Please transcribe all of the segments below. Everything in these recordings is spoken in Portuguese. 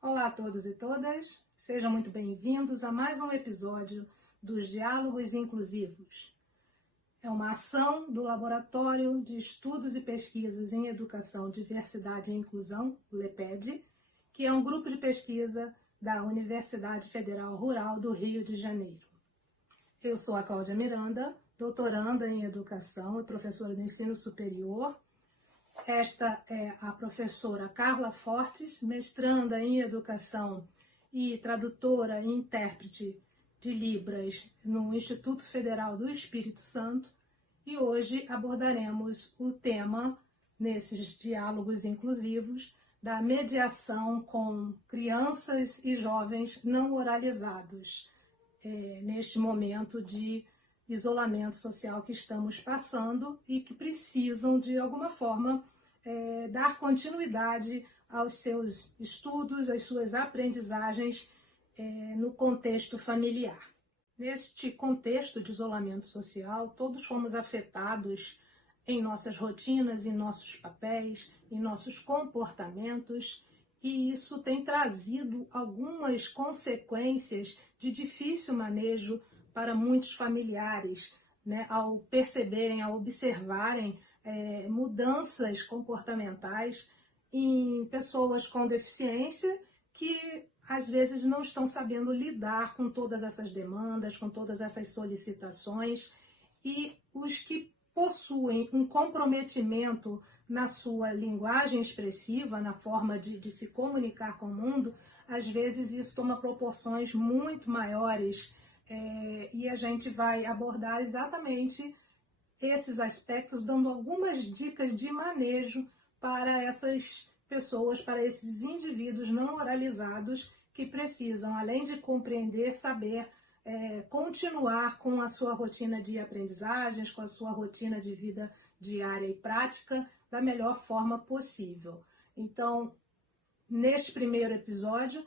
Olá a todos e todas, sejam muito bem-vindos a mais um episódio dos Diálogos Inclusivos. É uma ação do Laboratório de Estudos e Pesquisas em Educação, Diversidade e Inclusão, o LEPED, que é um grupo de pesquisa da Universidade Federal Rural do Rio de Janeiro. Eu sou a Cláudia Miranda, doutoranda em Educação e professora de Ensino Superior. Esta é a professora Carla Fortes, mestranda em Educação e tradutora e intérprete de Libras no Instituto Federal do Espírito Santo, e hoje abordaremos o tema, nesses diálogos inclusivos, da mediação com crianças e jovens não oralizados, neste momento de isolamento social que estamos passando e que precisam, de alguma forma, dar continuidade aos seus estudos, às suas aprendizagens no contexto familiar. Neste contexto de isolamento social, todos fomos afetados em nossas rotinas, em nossos papéis, em nossos comportamentos, e isso tem trazido algumas consequências de difícil manejo para muitos familiares, né, ao perceberem, ao observarem mudanças comportamentais em pessoas com deficiência que às vezes não estão sabendo lidar com todas essas demandas, com todas essas solicitações, e os que possuem um comprometimento na sua linguagem expressiva, na forma de se comunicar com o mundo, às vezes isso toma proporções muito maiores, e a gente vai abordar exatamente esses aspectos, dando algumas dicas de manejo para essas pessoas, para esses indivíduos não oralizados que precisam, além de compreender, saber continuar com a sua rotina de aprendizagens, com a sua rotina de vida diária e prática da melhor forma possível. Então, neste primeiro episódio,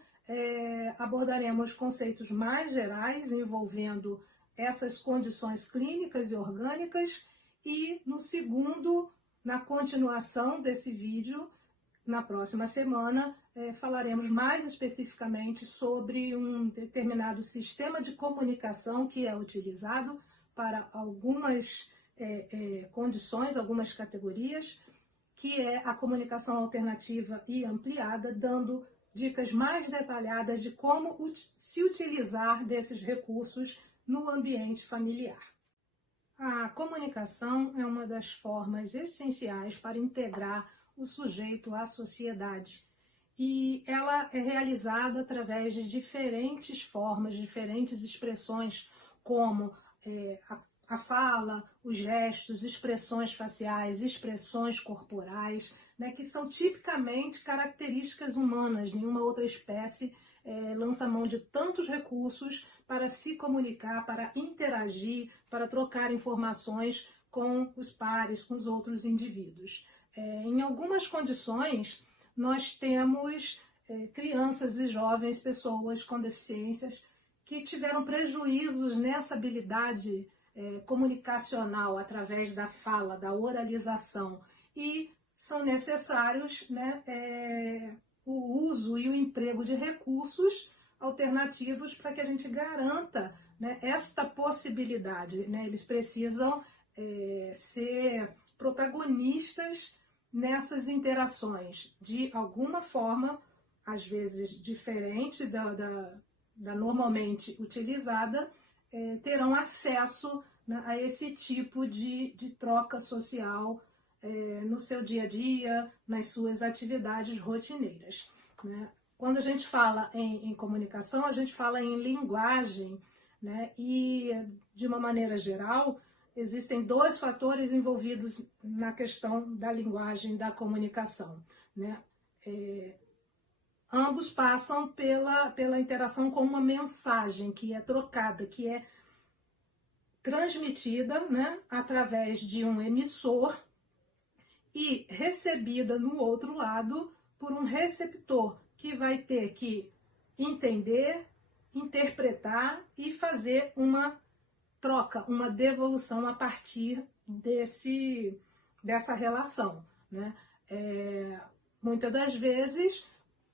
abordaremos conceitos mais gerais envolvendo essas condições clínicas e orgânicas, e no segundo, na continuação desse vídeo, na próxima semana, falaremos mais especificamente sobre um determinado sistema de comunicação que é utilizado para algumas condições, algumas categorias, que é a comunicação alternativa e ampliada, dando dicas mais detalhadas de como se utilizar desses recursos no ambiente familiar. A comunicação é uma das formas essenciais para integrar o sujeito à sociedade, e ela é realizada através de diferentes formas, diferentes expressões, como a fala, os gestos, expressões faciais, expressões corporais, né, que são tipicamente características humanas. Nenhuma outra espécie lança mão de tantos recursos para se comunicar, para interagir, para trocar informações com os pares, com os outros indivíduos. Em algumas condições, nós temos crianças e jovens, pessoas com deficiências, que tiveram prejuízos nessa habilidade comunicacional através da fala, da oralização, e são necessários, né, o uso e o emprego de recursos alternativos para que a gente garanta, né, esta possibilidade, né? Eles precisam ser protagonistas nessas interações, de alguma forma, às vezes diferente da normalmente utilizada, terão acesso, né, a esse tipo de troca social no seu dia a dia, nas suas atividades rotineiras, né? Quando a gente fala em comunicação, a gente fala em linguagem, né? E, de uma maneira geral, existem dois fatores envolvidos na questão da linguagem da comunicação, né? Ambos passam pela interação com uma mensagem que é trocada, que é transmitida, né, através de um emissor e recebida no outro lado por um receptor, que vai ter que entender, interpretar e fazer uma troca, uma devolução a partir dessa relação, né? Muitas das vezes,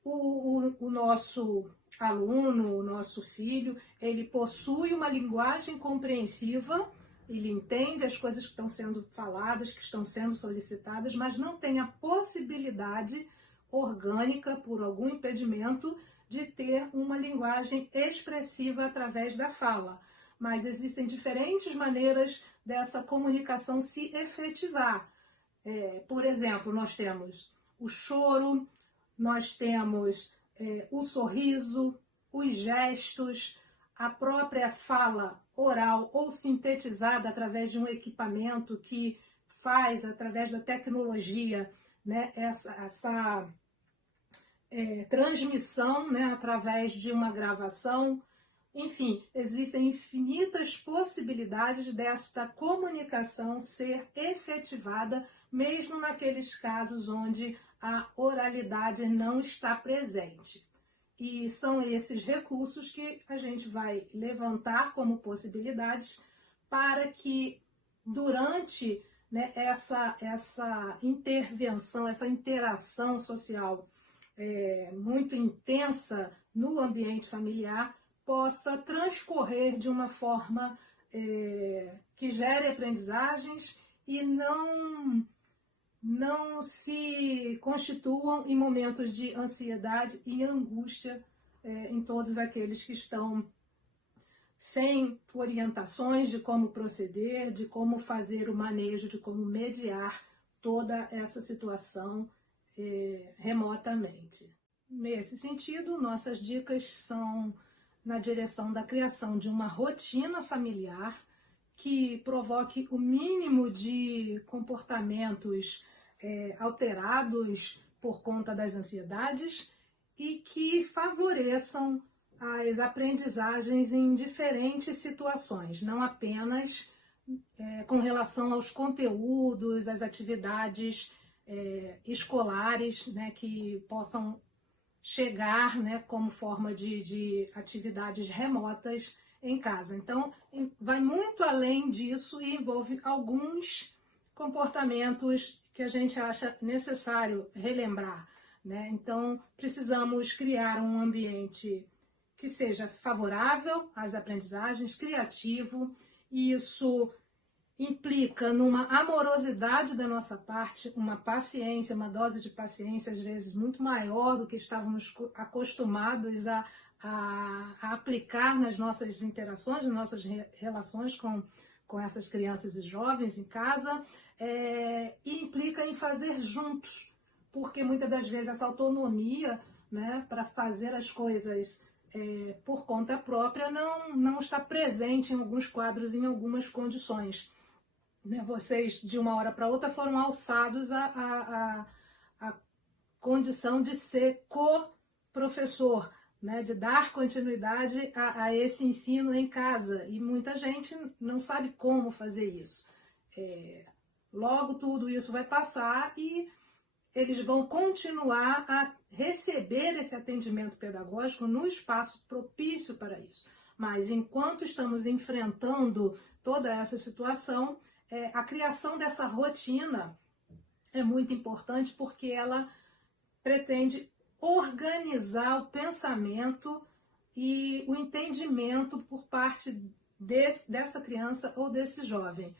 o nosso aluno, o nosso filho, ele possui uma linguagem compreensiva, ele entende as coisas que estão sendo faladas, que estão sendo solicitadas, mas não tem a possibilidade orgânica, por algum impedimento, de ter uma linguagem expressiva através da fala. Mas existem diferentes maneiras dessa comunicação se efetivar. Por exemplo, nós temos o choro, nós temos o sorriso, os gestos, a própria fala oral ou sintetizada através de um equipamento que faz, através da tecnologia, né, essa transmissão, né, através de uma gravação. Enfim, existem infinitas possibilidades desta comunicação ser efetivada, mesmo naqueles casos onde a oralidade não está presente. E são esses recursos que a gente vai levantar como possibilidades para que, durante, né, essa intervenção, essa interação social muito intensa no ambiente familiar, possa transcorrer de uma forma que gere aprendizagens e não se constituam em momentos de ansiedade e angústia em todos aqueles que estão sem orientações de como proceder, de como fazer o manejo, de como mediar toda essa situação remotamente. Nesse sentido, nossas dicas são na direção da criação de uma rotina familiar que provoque o mínimo de comportamentos alterados por conta das ansiedades e que favoreçam as aprendizagens em diferentes situações, não apenas com relação aos conteúdos, às atividades escolares, né, que possam chegar, né, como forma de atividades remotas em casa. Então, vai muito além disso e envolve alguns comportamentos que a gente acha necessário relembrar, né? Então, precisamos criar um ambiente que seja favorável às aprendizagens, criativo, e isso implica numa amorosidade da nossa parte, uma paciência, uma dose de paciência, às vezes, muito maior do que estávamos acostumados a aplicar nas nossas interações, nas nossas relações com essas crianças e jovens em casa, e implica em fazer juntos, porque muitas das vezes essa autonomia, né, para fazer as coisas por conta própria não está presente em alguns quadros, em algumas condições. Vocês, de uma hora para outra, foram alçados à condição de ser co-professor, né, de dar continuidade a esse ensino em casa. E muita gente não sabe como fazer isso. Logo, tudo isso vai passar e eles vão continuar a receber esse atendimento pedagógico no espaço propício para isso. Mas, enquanto estamos enfrentando toda essa situação, a criação dessa rotina é muito importante porque ela pretende organizar o pensamento e o entendimento por parte dessa criança ou desse jovem.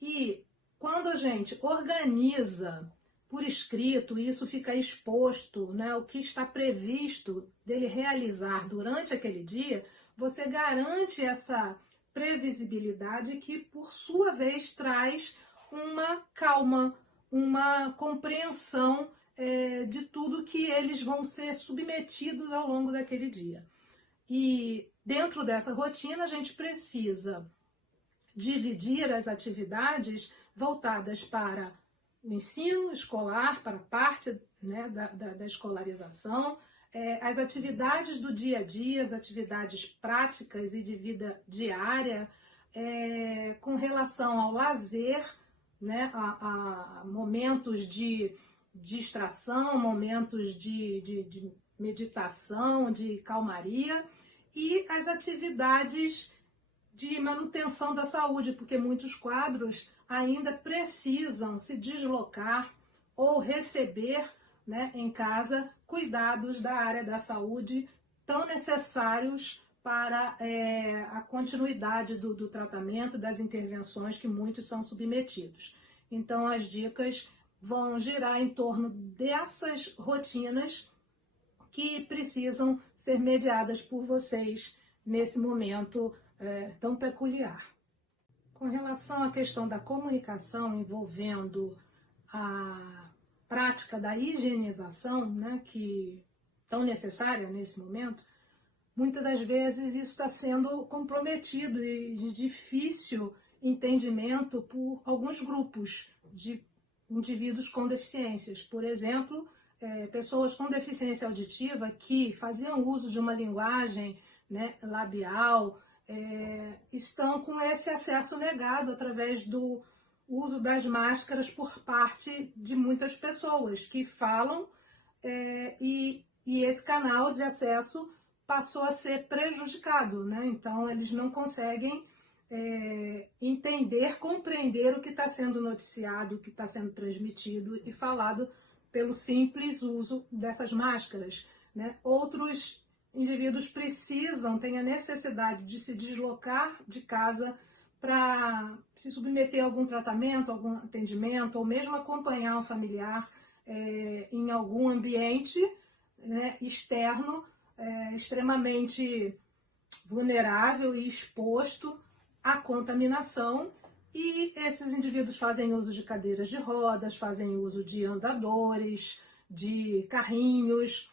E quando a gente organiza por escrito, isso fica exposto, né, o que está previsto dele realizar durante aquele dia, você garante essa previsibilidade que, por sua vez, traz uma calma, uma compreensão de tudo que eles vão ser submetidos ao longo daquele dia. E dentro dessa rotina, a gente precisa dividir as atividades voltadas para o ensino escolar, para parte, né, da escolarização, as atividades do dia a dia, as atividades práticas e de vida diária, com relação ao lazer, né, a momentos de distração, momentos de meditação, de calmaria, e as atividades de manutenção da saúde, porque muitos quadros ainda precisam se deslocar ou receber né, em casa, cuidados da área da saúde tão necessários para a continuidade do tratamento, das intervenções que muitos são submetidos. Então, as dicas vão girar em torno dessas rotinas que precisam ser mediadas por vocês nesse momento tão peculiar. Com relação à questão da comunicação envolvendo a prática da higienização, né, que tão necessária nesse momento, muitas das vezes isso está sendo comprometido e de difícil entendimento por alguns grupos de indivíduos com deficiências. Por exemplo, pessoas com deficiência auditiva que faziam uso de uma linguagem, né, labial, estão com esse acesso negado através do uso das máscaras por parte de muitas pessoas que falam e esse canal de acesso passou a ser prejudicado, né? Então eles não conseguem entender, compreender o que está sendo noticiado, o que está sendo transmitido e falado pelo simples uso dessas máscaras, né? Outros indivíduos têm a necessidade de se deslocar de casa para se submeter a algum tratamento, algum atendimento, ou mesmo acompanhar um familiar em algum ambiente, né, externo, extremamente vulnerável e exposto à contaminação. E esses indivíduos fazem uso de cadeiras de rodas, fazem uso de andadores, de carrinhos,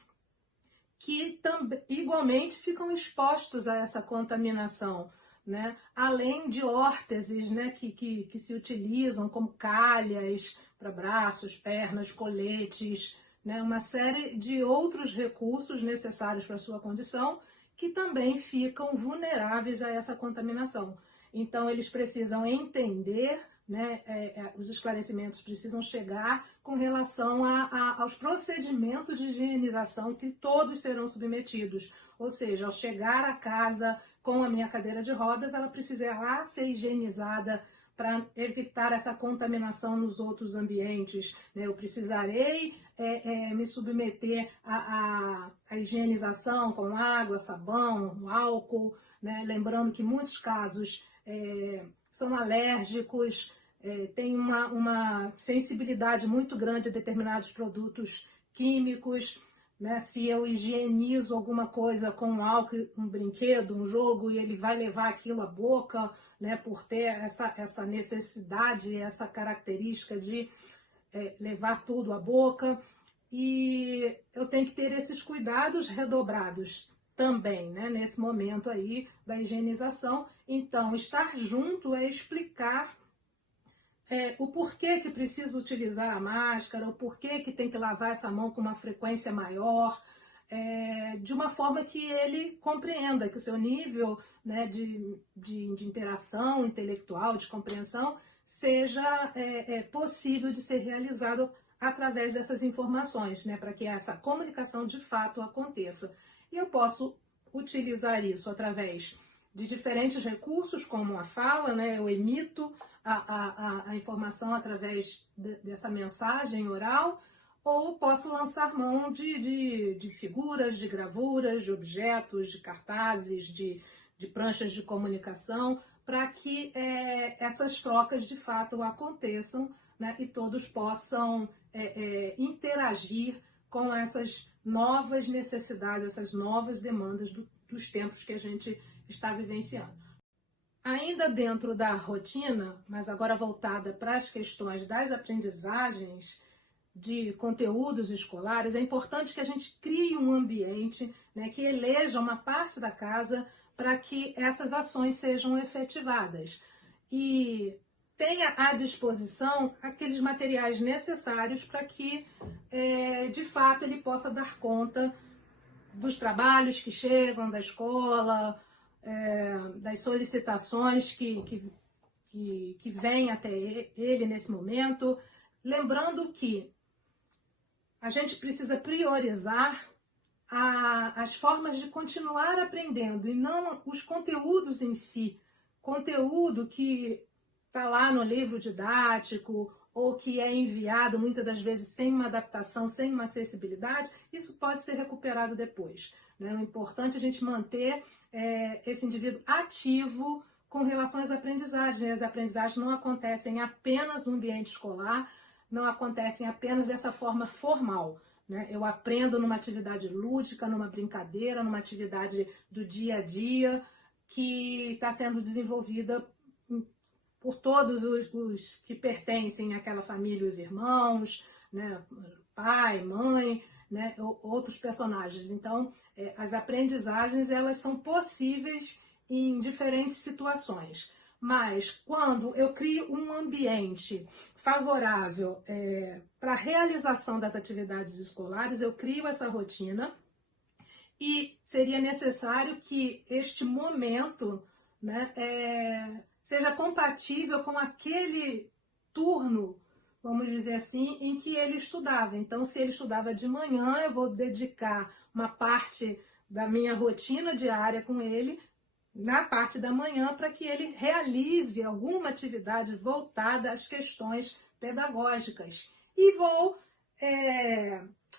que igualmente ficam expostos a essa contaminação, né? Além de órteses, né, que se utilizam como calhas para braços, pernas, coletes, né? Uma série de outros recursos necessários para a sua condição que também ficam vulneráveis a essa contaminação. Então, eles precisam entender, né, os esclarecimentos precisam chegar com relação aos procedimentos de higienização que todos serão submetidos. Ou seja, ao chegar a casa com a minha cadeira de rodas, ela precisará ser higienizada para evitar essa contaminação nos outros ambientes, né? Eu precisarei me submeter à higienização com água, sabão, álcool, né? Lembrando que em muitos casos são alérgicos, têm uma sensibilidade muito grande a determinados produtos químicos, né? Se eu higienizo alguma coisa com álcool, um brinquedo, um jogo, e ele vai levar aquilo à boca, né, por ter essa necessidade, essa característica de levar tudo à boca. E eu tenho que ter esses cuidados redobrados também, né, nesse momento aí da higienização. Então, estar junto é explicar o porquê que precisa utilizar a máscara, o porquê que tem que lavar essa mão com uma frequência maior, de uma forma que ele compreenda, que o seu nível, né, de interação intelectual, de compreensão, seja possível de ser realizado através dessas informações, né, para que essa comunicação de fato aconteça. E eu posso utilizar isso através de diferentes recursos, como a fala, né, eu emito a informação através dessa mensagem oral, ou posso lançar mão de figuras, de gravuras, de objetos, de cartazes, de pranchas de comunicação, para que essas trocas de fato aconteçam, né, e todos possam interagir com essas novas necessidades, essas novas demandas dos tempos que a gente está vivenciando. Ainda dentro da rotina, mas agora voltada para as questões das aprendizagens de conteúdos escolares, é importante que a gente crie um ambiente, né, que eleja uma parte da casa para que essas ações sejam efetivadas. E tenha à disposição aqueles materiais necessários para que, de fato, ele possa dar conta dos trabalhos que chegam da escola, das solicitações que vêm até ele nesse momento. Lembrando que a gente precisa priorizar as formas de continuar aprendendo e não os conteúdos em si. Conteúdo que está lá no livro didático ou que é enviado muitas das vezes sem uma adaptação, sem uma acessibilidade, isso pode ser recuperado depois, né? O importante é a gente manter esse indivíduo ativo com relação às aprendizagens. As aprendizagens não acontecem apenas no ambiente escolar, não acontecem apenas dessa forma formal, né? Eu aprendo numa atividade lúdica, numa brincadeira, numa atividade do dia a dia, que está sendo desenvolvida por todos os que pertencem àquela família, os irmãos, né? Pai, mãe, né? Outros personagens. Então, as aprendizagens elas são possíveis em diferentes situações. Mas quando eu crio um ambiente favorável para a realização das atividades escolares, eu crio essa rotina e seria necessário que este momento, né, seja compatível com aquele turno, vamos dizer assim, em que ele estudava. Então, se ele estudava de manhã, eu vou dedicar uma parte da minha rotina diária com ele na parte da manhã para que ele realize alguma atividade voltada às questões pedagógicas. E vou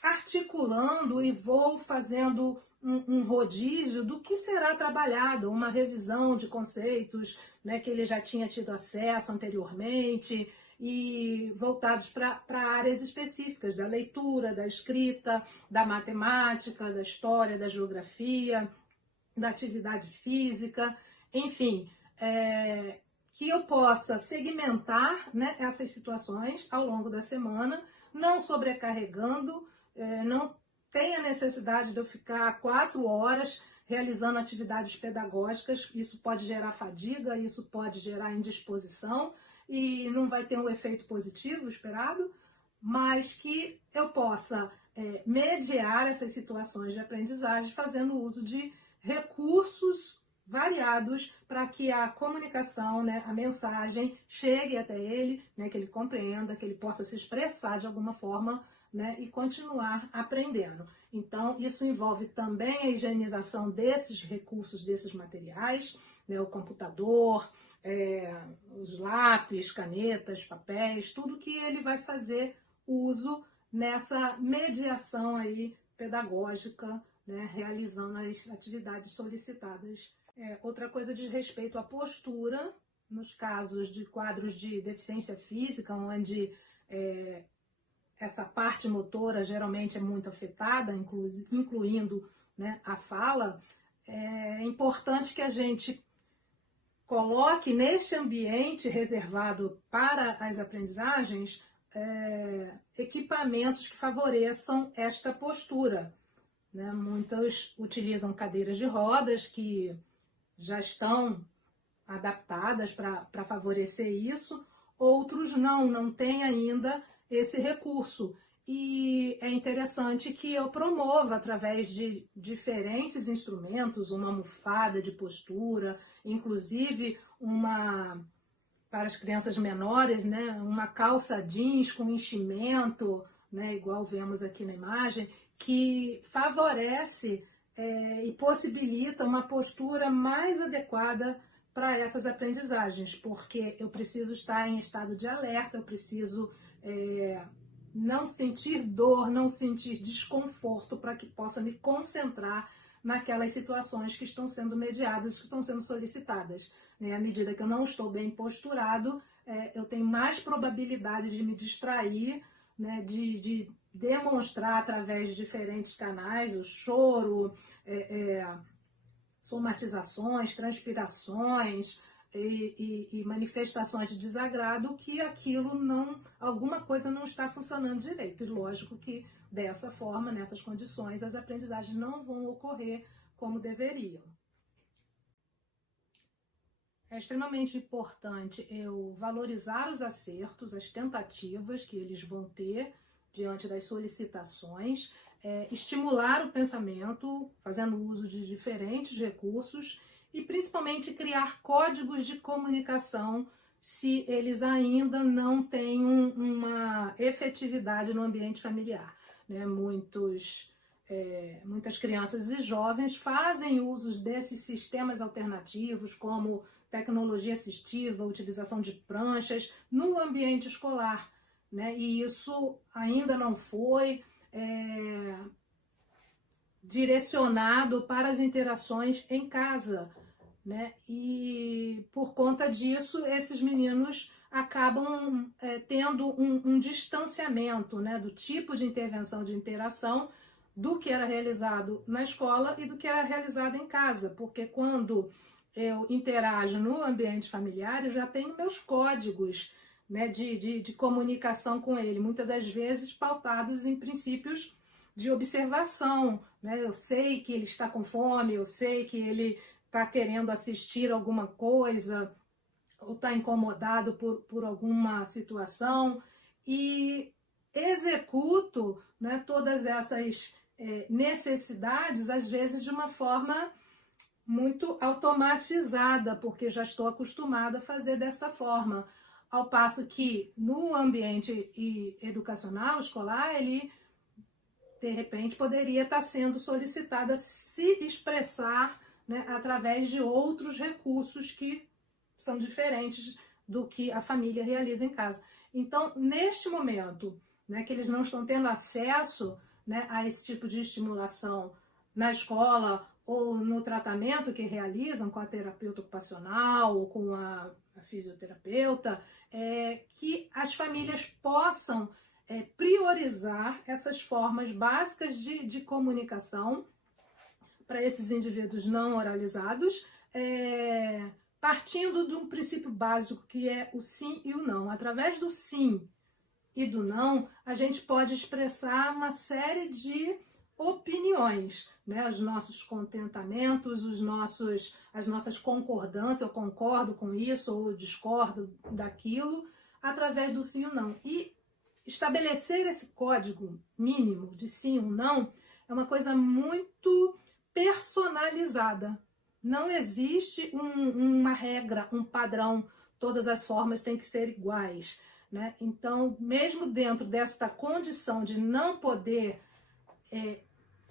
articulando e vou fazendo um rodízio do que será trabalhado, uma revisão de conceitos, né, que ele já tinha tido acesso anteriormente, e voltados para áreas específicas, da leitura, da escrita, da matemática, da história, da geografia, da atividade física, enfim, que eu possa segmentar, né, essas situações ao longo da semana, não sobrecarregando, não tenha necessidade de eu ficar 4 horas realizando atividades pedagógicas. Isso pode gerar fadiga, isso pode gerar indisposição e não vai ter um efeito positivo esperado, mas que eu possa mediar essas situações de aprendizagem fazendo uso de recursos variados para que a comunicação, né, a mensagem chegue até ele, né, que ele compreenda, que ele possa se expressar de alguma forma, né, e continuar aprendendo. Então, isso envolve também a higienização desses recursos, desses materiais, né, o computador, os lápis, canetas, papéis, tudo que ele vai fazer uso nessa mediação aí pedagógica, né, realizando as atividades solicitadas. Outra coisa diz respeito à postura, nos casos de quadros de deficiência física, onde essa parte motora geralmente é muito afetada, incluindo, né, a fala. É importante que a gente coloque neste ambiente reservado para as aprendizagens equipamentos que favoreçam esta postura, né? Muitos utilizam cadeiras de rodas que já estão adaptadas para favorecer isso, outros não têm ainda esse recurso. E é interessante que eu promova, através de diferentes instrumentos, uma almofada de postura, inclusive para as crianças menores, né, uma calça jeans com enchimento, né, igual vemos aqui na imagem, que favorece e possibilita uma postura mais adequada para essas aprendizagens, porque eu preciso estar em estado de alerta, eu preciso não sentir dor, não sentir desconforto, para que possa me concentrar naquelas situações que estão sendo mediadas, que estão sendo solicitadas. Né? À medida que eu não estou bem posturado, eu tenho mais probabilidade de me distrair, né? de demonstrar através de diferentes canais, o choro, somatizações, transpirações e manifestações de desagrado, que alguma coisa não está funcionando direito. E lógico que dessa forma, nessas condições, as aprendizagens não vão ocorrer como deveriam. É extremamente importante eu valorizar os acertos, as tentativas que eles vão ter diante das solicitações, estimular o pensamento, fazendo uso de diferentes recursos e principalmente criar códigos de comunicação se eles ainda não têm uma efetividade no ambiente familiar. Né? Muitas crianças e jovens fazem uso desses sistemas alternativos, como tecnologia assistiva, utilização de pranchas, no ambiente escolar. né? E isso ainda não foi direcionado para as interações em casa, né? E por conta disso, esses meninos acabam tendo um distanciamento, né, do tipo de intervenção, de interação, do que era realizado na escola e do que era realizado em casa, porque quando eu interajo no ambiente familiar, eu já tenho meus códigos, né, de comunicação com ele, muitas das vezes pautados em princípios de observação, né? Eu sei que ele está com fome, eu sei que ele está querendo assistir alguma coisa, ou está incomodado por alguma situação, e executo, né, todas essas necessidades, às vezes de uma forma muito automatizada, porque já estou acostumada a fazer dessa forma. Ao passo que no ambiente educacional, escolar, ele de repente poderia estar sendo solicitada a se expressar, né, através de outros recursos que são diferentes do que a família realiza em casa. Então, neste momento, né, que eles não estão tendo acesso, né, a esse tipo de estimulação na escola ou no tratamento que realizam com a terapeuta ocupacional ou com a fisioterapeuta, que as famílias possam priorizar essas formas básicas de comunicação para esses indivíduos não oralizados, partindo de um princípio básico que é o sim e o não. Através do sim e do não, a gente pode expressar uma série de opiniões, né? Os nossos contentamentos, as nossas concordâncias, eu concordo com isso ou discordo daquilo, através do sim ou não. E estabelecer esse código mínimo de sim ou não é uma coisa muito personalizada. Não existe uma regra, um padrão, todas as formas têm que ser iguais, né? Então, mesmo dentro desta condição de não poder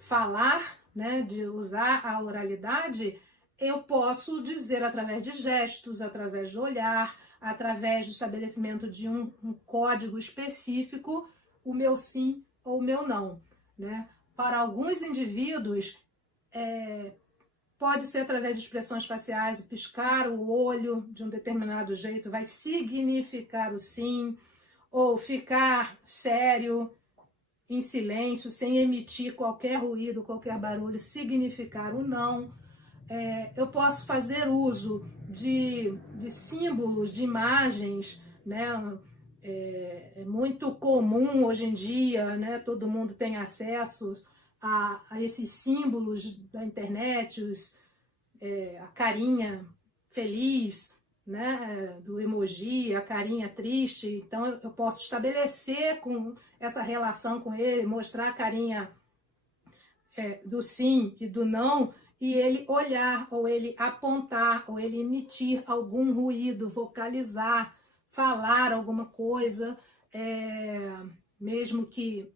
falar, né, de usar a oralidade, eu posso dizer através de gestos, através do olhar, através do estabelecimento de um código específico, o meu sim ou o meu não, né? Para alguns indivíduos, pode ser através de expressões faciais, o piscar o olho de um determinado jeito vai significar o sim, ou ficar sério, em silêncio, sem emitir qualquer ruído, qualquer barulho, significar o não. Eu posso fazer uso de símbolos, de imagens, né? É muito comum hoje em dia, né? Todo mundo tem acesso a esses símbolos da internet, a carinha feliz, né, do emoji, a carinha triste. Então eu posso estabelecer com essa relação com ele, mostrar a carinha do sim e do não, e ele olhar, ou ele apontar, ou ele emitir algum ruído, vocalizar, falar alguma coisa, mesmo que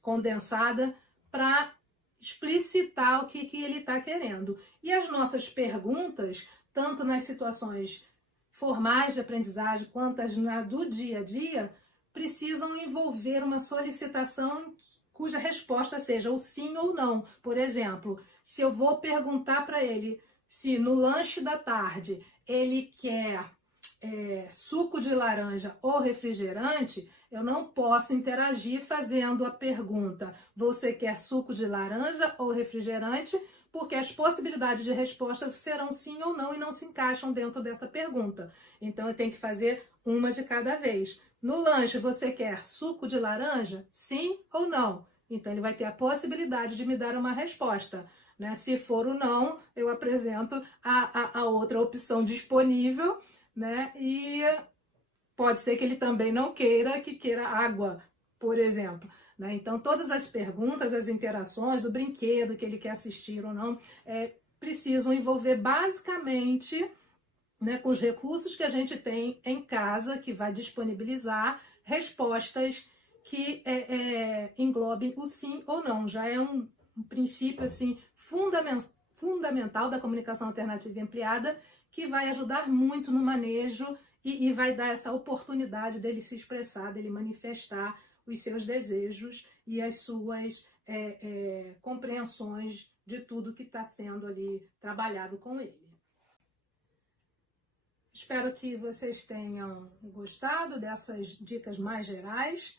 condensada, para explicitar o que ele está querendo. E as nossas perguntas, tanto nas situações formais de aprendizagem quanto as do dia a dia, precisam envolver uma solicitação cuja resposta seja o sim ou não. Por exemplo, se eu vou perguntar para ele se no lanche da tarde ele quer suco de laranja ou refrigerante, eu não posso interagir fazendo a pergunta: você quer suco de laranja ou refrigerante? Porque as possibilidades de resposta serão sim ou não e não se encaixam dentro dessa pergunta. Então eu tenho que fazer uma de cada vez. No lanche, você quer suco de laranja? Sim ou não? Então ele vai ter a possibilidade de me dar uma resposta, né? Se for o não, eu apresento a outra opção disponível, né? E pode ser que ele também não queira, que queira água, por exemplo, né? Então, todas as perguntas, as interações do brinquedo que ele quer assistir ou não, precisam envolver basicamente, né, com os recursos que a gente tem em casa, que vai disponibilizar respostas que englobem o sim ou não. Já é um princípio assim, fundamental da comunicação alternativa e ampliada, que vai ajudar muito no manejo e vai dar essa oportunidade dele se expressar, dele manifestar os seus desejos e as suas compreensões de tudo que está sendo ali trabalhado com ele. Espero que vocês tenham gostado dessas dicas mais gerais,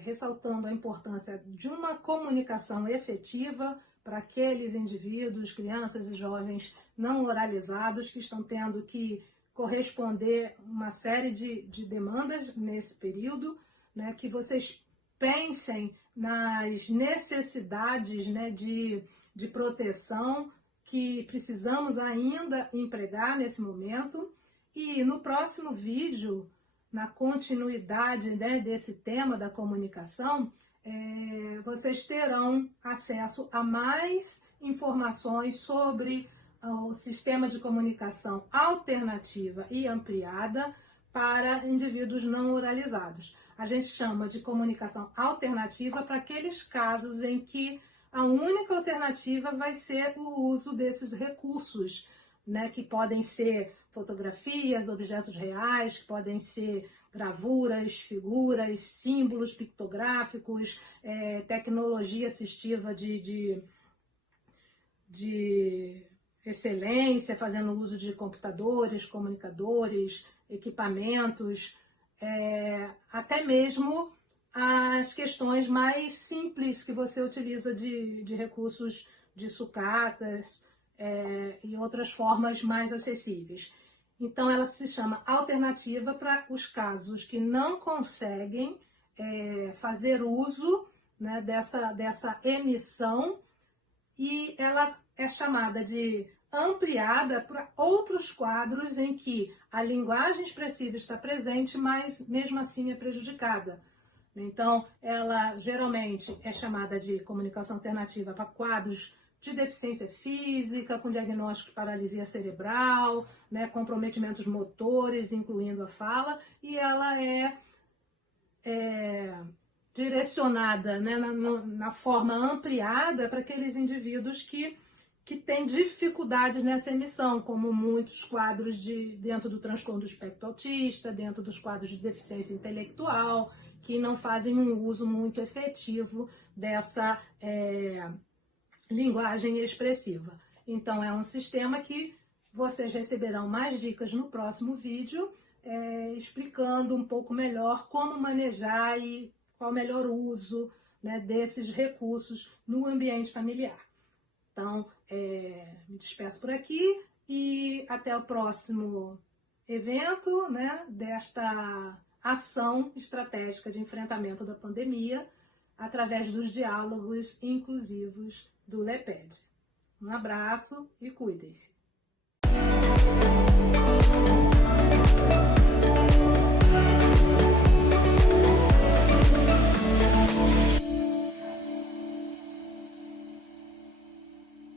ressaltando a importância de uma comunicação efetiva para aqueles indivíduos, crianças e jovens não oralizados que estão tendo que corresponder uma série de demandas nesse período, né, que vocês pensem nas necessidades, né, de proteção que precisamos ainda empregar nesse momento. E no próximo vídeo, na continuidade, né, desse tema da comunicação, vocês terão acesso a mais informações sobre o sistema de comunicação alternativa e ampliada para indivíduos não oralizados. A gente chama de comunicação alternativa para aqueles casos em que a única alternativa vai ser o uso desses recursos, né, que podem ser fotografias, objetos reais, que podem ser gravuras, figuras, símbolos pictográficos, tecnologia assistiva de excelência, fazendo uso de computadores, comunicadores, equipamentos, até mesmo as questões mais simples que você utiliza de recursos de sucatas e outras formas mais acessíveis. Então, ela se chama alternativa para os casos que não conseguem fazer uso, né, dessa emissão, e ela é chamada de ampliada para outros quadros em que a linguagem expressiva está presente, mas mesmo assim é prejudicada. Então, ela geralmente é chamada de comunicação alternativa para quadros de deficiência física, com diagnóstico de paralisia cerebral, né, comprometimentos motores, incluindo a fala, e ela é direcionada, né, na forma ampliada para aqueles indivíduos que têm dificuldades nessa emissão, como muitos quadros dentro do transtorno do espectro autista, dentro dos quadros de deficiência intelectual, que não fazem um uso muito efetivo dessa linguagem expressiva. Então, é um sistema que vocês receberão mais dicas no próximo vídeo, explicando um pouco melhor como manejar e qual o melhor uso, né, desses recursos no ambiente familiar. Então, me despeço por aqui e até o próximo evento, né, desta ação estratégica de enfrentamento da pandemia através dos diálogos inclusivos do LEPED. Um abraço e cuidem-se!